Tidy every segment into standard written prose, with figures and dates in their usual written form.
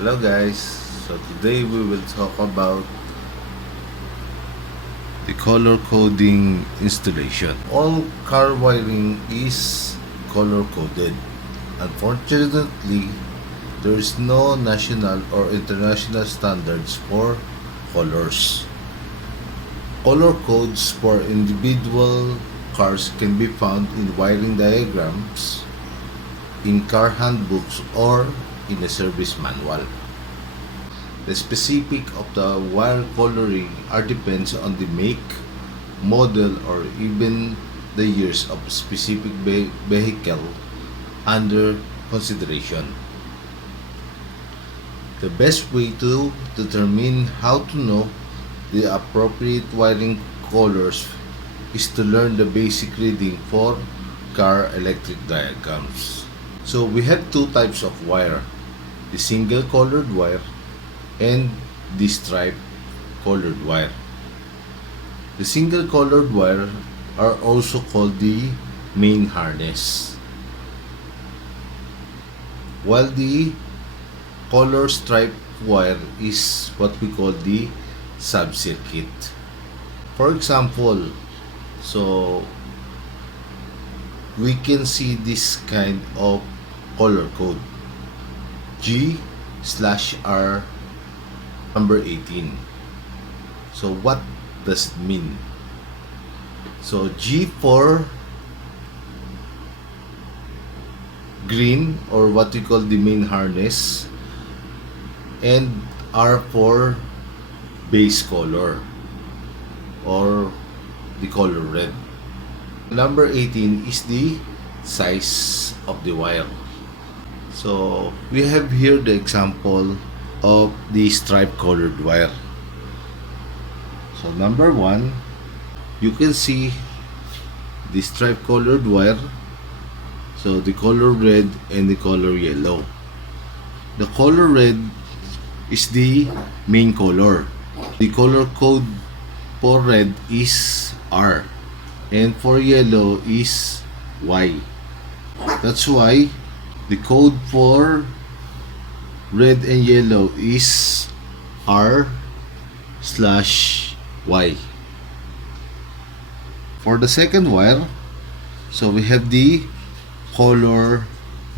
Hello guys, so today we will talk about the color coding installation. All car wiring is color coded. Unfortunately, there is no national or international standards for colors. Color codes for individual cars can be found in wiring diagrams, in car handbooks, or in a service manual. The specific of the wire coloring are depends on the make, model, or even the years of specific vehicle under consideration. The best way to determine how to know the appropriate wiring colors is to learn the basic reading for car electric diagrams. So we have two types of wire, the single colored wire and the stripe colored wire. The single colored wire are also called the main harness, while the color stripe wire is what we call the sub-circuit. For example, so we can see this kind of color code G/R number 18. So what does it mean? So G for green, or what we call the main harness, and R for base color or the color red. Number 18 is the size of the wire. So we have here the example of the stripe colored wire. So number 1, you can see the stripe colored wire. So the color red and the color yellow. The color red is the main color. The color code for red is R, and for yellow is Y. That's why the code for red and yellow is R/Y. For the second wire, so we have the color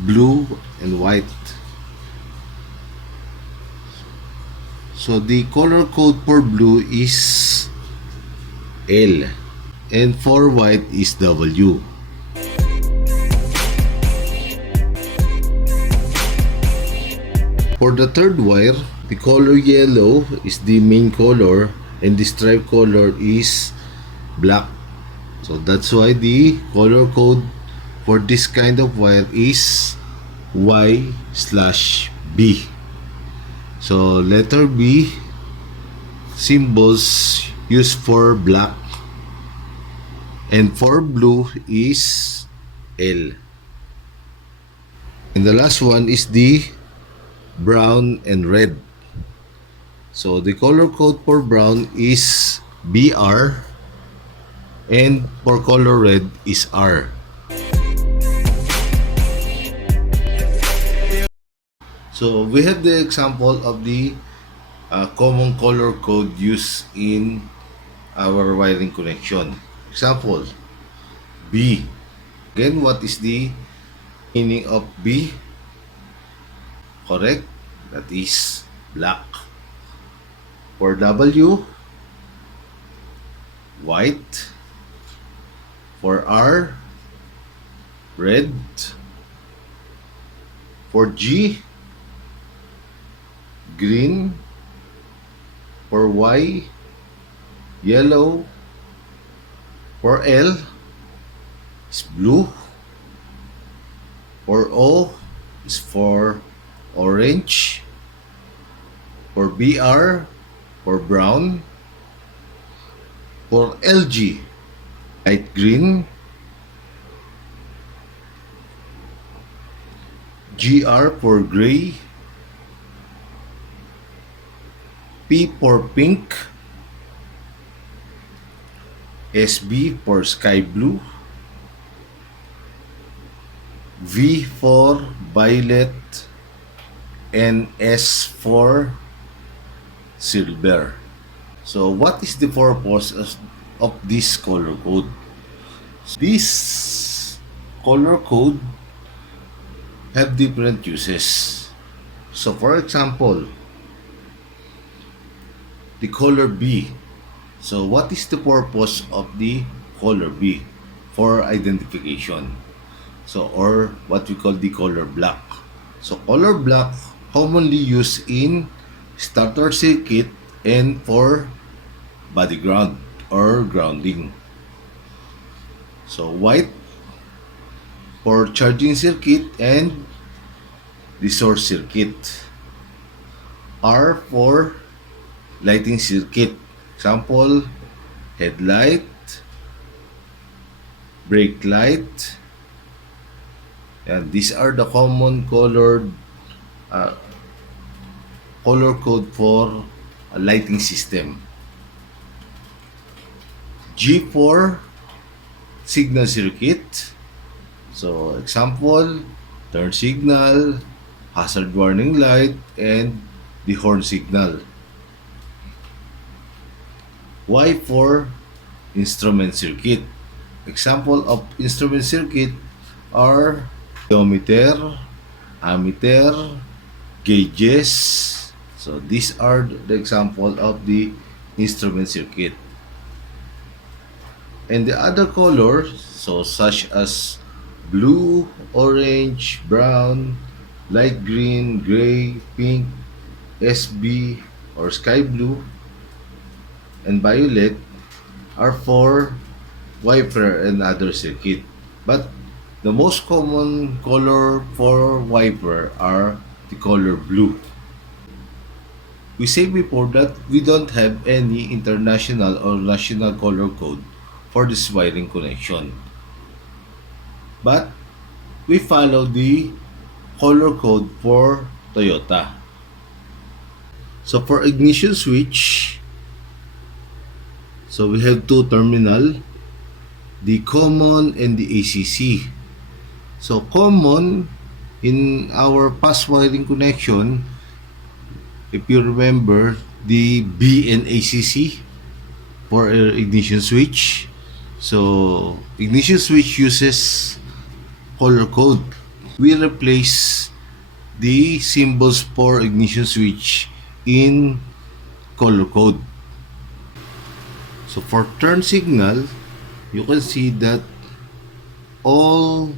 blue and white. So the color code for blue is L, and for white is W. For the third wire, the color yellow is the main color and the stripe color is black. So that's why the color code for this kind of wire is Y/B. So letter B symbols used for black, and for blue is L. And the last one is the brown and red. So the color code for brown is BR, and for color red is R. So we have the example of the common color code used in our wiring connection. Example, B. Again, what is the meaning of B? Correct? That is black. For W, white. For R, red. For G, green. For Y, yellow. For L is blue. For O is for orange. For BR, for brown. For LG, light green. GR for gray. P for pink. SB for sky blue. V for violet. and S for silver. So what is the purpose of this color code? This color code have different uses. So for example, the color B. So what is the purpose of the color B? For identification. So or what we call the color black. So color black commonly used in starter circuit and for body ground or grounding. So white for charging circuit and the source circuit. R for lighting circuit. Example, headlight, brake light, and these are the common uh, color code for a lighting system. G for signal circuit. So example, turn signal, hazard warning light, and the horn signal. Y for instrument circuit. Example of instrument circuit are odometer, ammeter, gauges. So these are the example of the instrument circuit. And the other colors, so such as blue, orange, brown, light green, gray, pink, SB or sky blue, and violet are for wiper and other circuit. But the most common color for wiper are the color blue. We said before that we don't have any international or national color code for this wiring connection. But we follow the color code for Toyota. So for ignition switch, so we have two terminal, the common and the ACC. So common in our past wiring connection, if you remember the B and ACC for ignition switch. So ignition switch uses color code. We replace the symbols for ignition switch in color code. So for turn signal, you can see that all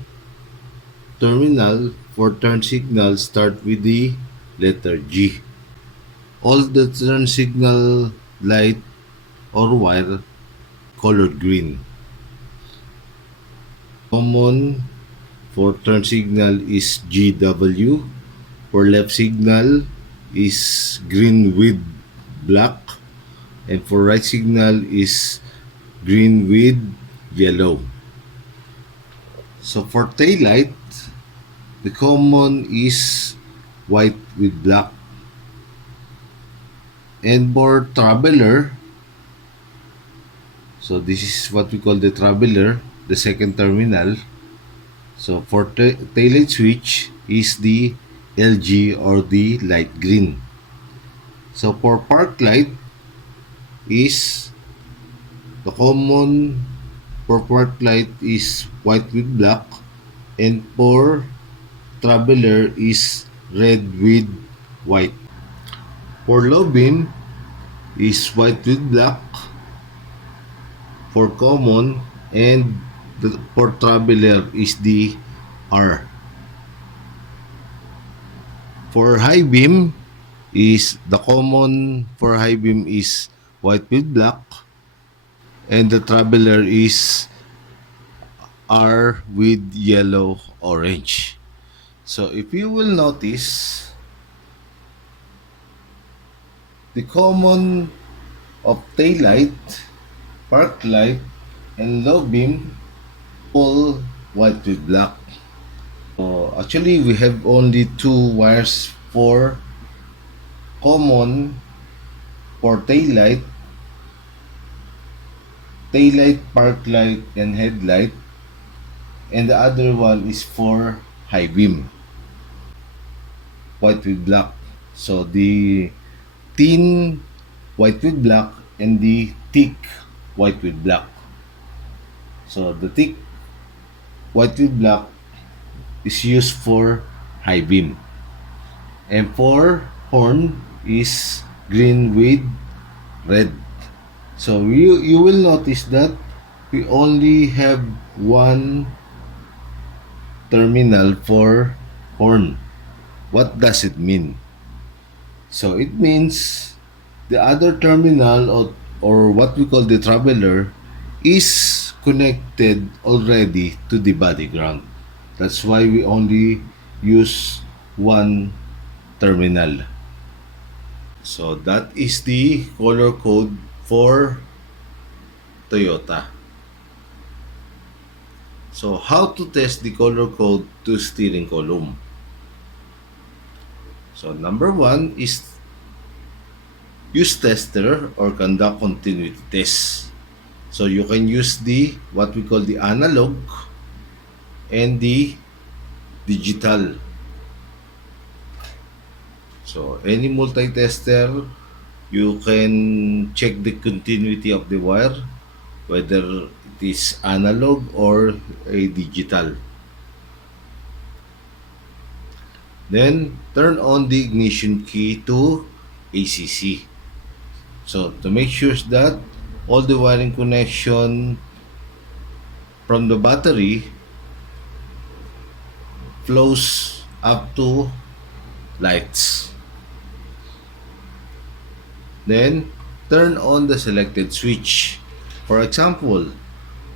terminal for turn signal start with the letter G. All the turn signal light or wire colored green. Common for turn signal is GW. For left signal is green with black. And for right signal is green with yellow. So for tail light, the common is white with black. And for traveler, so this is what we call the traveler, the second terminal. So for taillight switch is the LG or the light green. So for park light is the common for park light is white with black, and for traveler is red with white. For low beam is white with black for common, and for traveler is the R. For high beam is the common for high beam is white with black, and the traveler is R with yellow orange. So if you will notice, the common of taillight, park light, and low beam all white with black. So actually we have only two wires for common for taillight, park light, and headlight, and the other one is for high beam. white with black. So the thin white with black and the thick white with black. So the thick white with black is used for high beam, and for horn is green with red. So you will notice that we only have one terminal for horn. What does it mean? So it means the other terminal, or what we call the traveler, is connected already to the body ground. That's why we only use one terminal. So that is the color code for Toyota. So how to test the color code to steering column? So number one is use tester or conduct continuity test. So you can use the what we call the analog and the digital. So any multi-tester, you can check the continuity of the wire, whether it is analog or a digital. Then turn on the ignition key to ACC. So to make sure that all the wiring connection from the battery flows up to lights. Then turn on the selected switch. For example,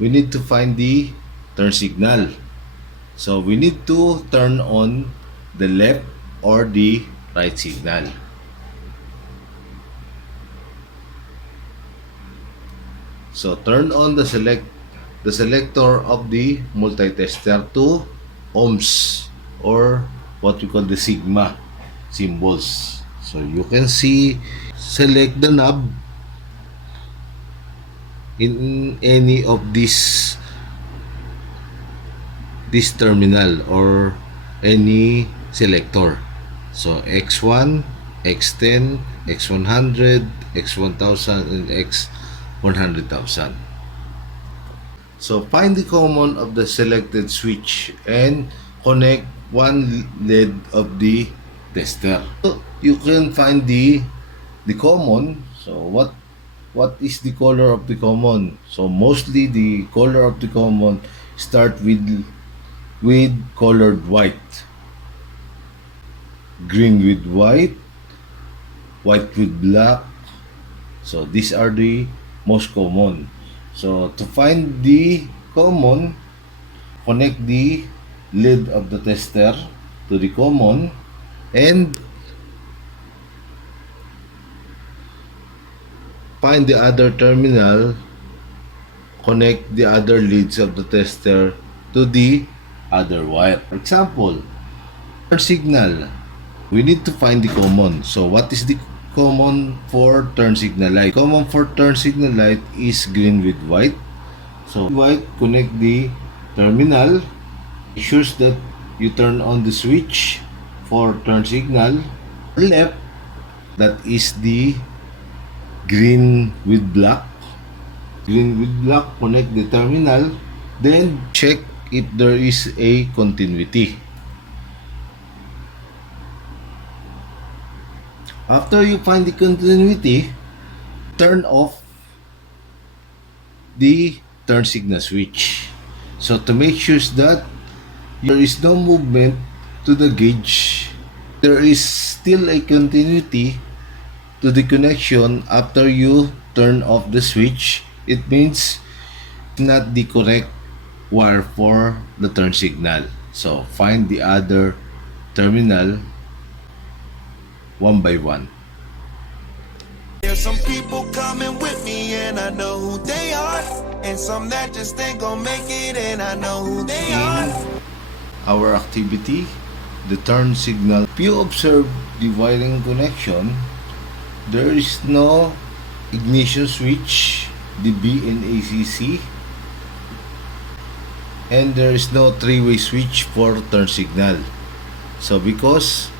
we need to find the turn signal. So we need to turn on the left or the right signal. So turn on the selector of the multi-tester to ohms, or what we call the sigma symbols. So you can see, select the knob in any of this terminal or any selector. So X1, X10, X100, X1000, and X100,000. So find the common of the selected switch and connect one lead of the tester. So you can find the common. So what is the color of the common? So mostly the color of the common start with colored white, green with white, white with black. So these are the most common. So to find the common, connect the lead of the tester to the common and find the other terminal, connect the other leads of the tester to the other wire. For example, turn signal, we need to find the common. So what is the common for turn signal light? Common for turn signal light is green with white. So white, connect the terminal, make sure that you turn on the switch for turn signal. Left, that is the green with black. Green with black, connect the terminal, then check if there is a continuity. After you find the continuity, turn off the turn signal switch. So to make sure that there is no movement to the gauge, there is still a continuity to the connection after you turn off the switch, it means not the correct wire for the turn signal. So find the other terminal one by one. There's some people coming with me and I know who they are, and some that just ain't gonna make it and I know who they are. Our activity, the turn signal. If you observe the wiring connection, there is no ignition switch, the B and ACC, and there is no three-way switch for turn signal. So because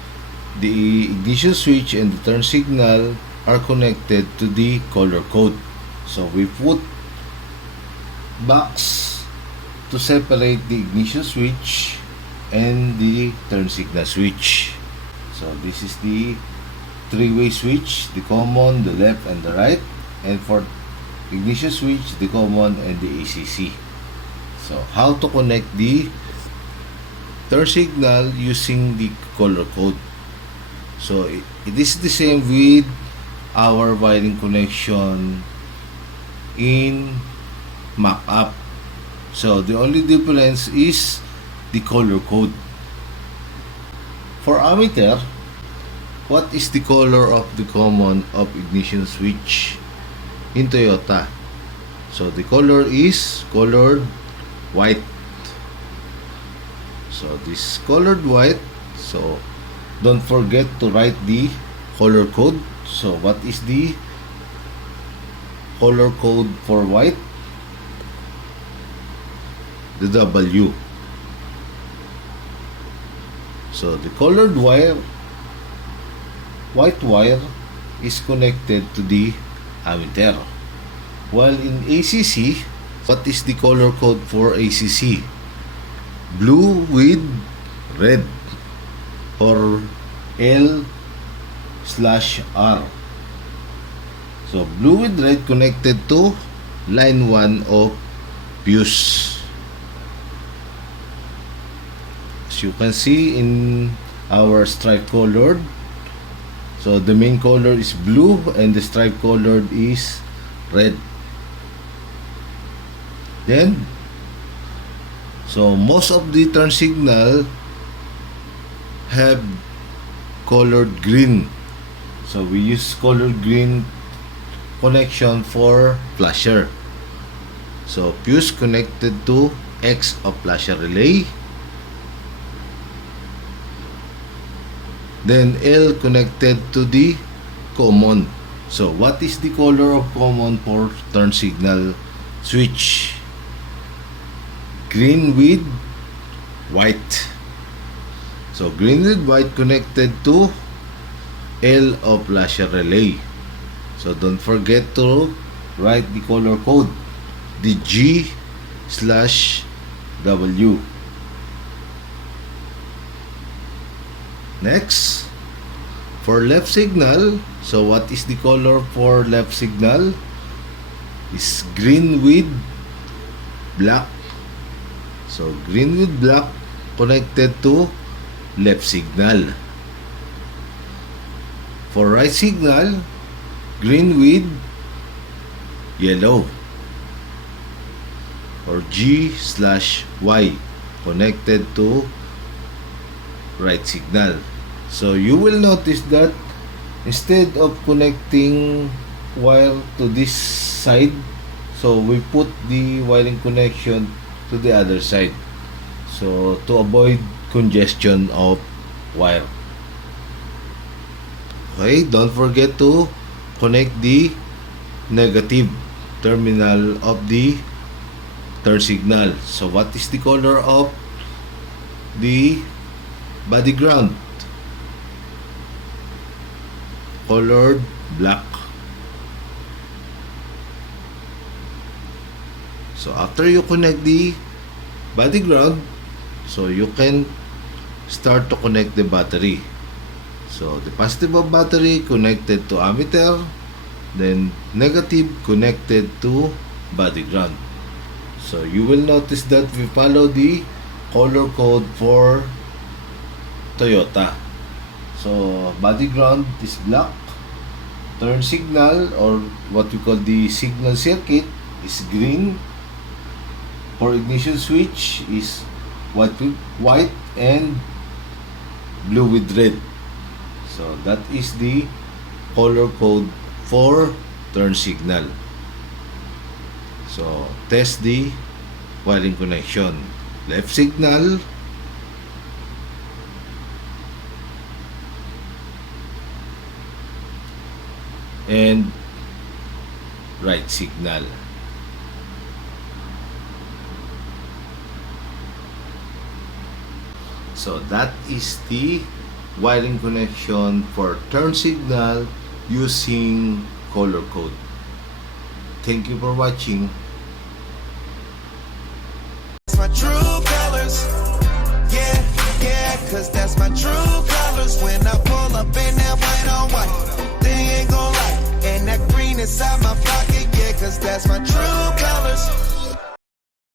the ignition switch and the turn signal are connected to the color code. So we put box to separate the ignition switch and the turn signal switch. So this is the three-way switch, the common, the left, and the right. And for ignition switch, the common and the ACC. So how to connect the turn signal using the color code. So it is the same with our wiring connection in Mac app. So the only difference is the color code. For ammeter, what is the color of the common of ignition switch in Toyota? So the color is colored white. So this colored white, so don't forget to write the color code. So what is the color code for white? The W. So the colored wire, white wire, is connected to the ammeter. While in ACC, what is the color code for ACC? Blue with red, or L/R. So blue with red connected to line 1 of fuse. As you can see in our stripe colored, so the main color is blue and the stripe colored is red. Then, so most of the turn signal have colored green. So we use colored green connection for flasher. So fuse connected to X of flasher relay. Then L connected to the common. So what is the color of common for turn signal switch? Green with white. So green with white connected to L of flasher relay. So don't forget to write the color code, the G/W. Next, for left signal, so what is the color for left signal? Is green with black. So green with black connected to left signal. For right signal, green with yellow, or G/Y connected to right signal. So you will notice that instead of connecting wire to this side, so we put the wiring connection to the other side, so to avoid congestion of wire. Okay, don't forget to connect the negative terminal of the turn signal. So what is the color of the body ground? Colored black. So after you connect the body ground, so you can start to connect the battery. So the positive of battery connected to ammeter, then negative connected to body ground. So you will notice that we follow the color code for Toyota. So body ground is black, turn signal, or what we call the signal circuit, is green. For ignition switch is white and blue with red. So that is the color code for turn signal. So test the wiring connection. Left signal, and right signal. So that is the wiring connection for turn signal using color code. Thank you for watching. That's my true colors. Yeah, yeah, cause that's my true colors. When I pull up in that white on white, they ain't gon' lie. And that green inside my pocket, yeah, cause that's my true colors.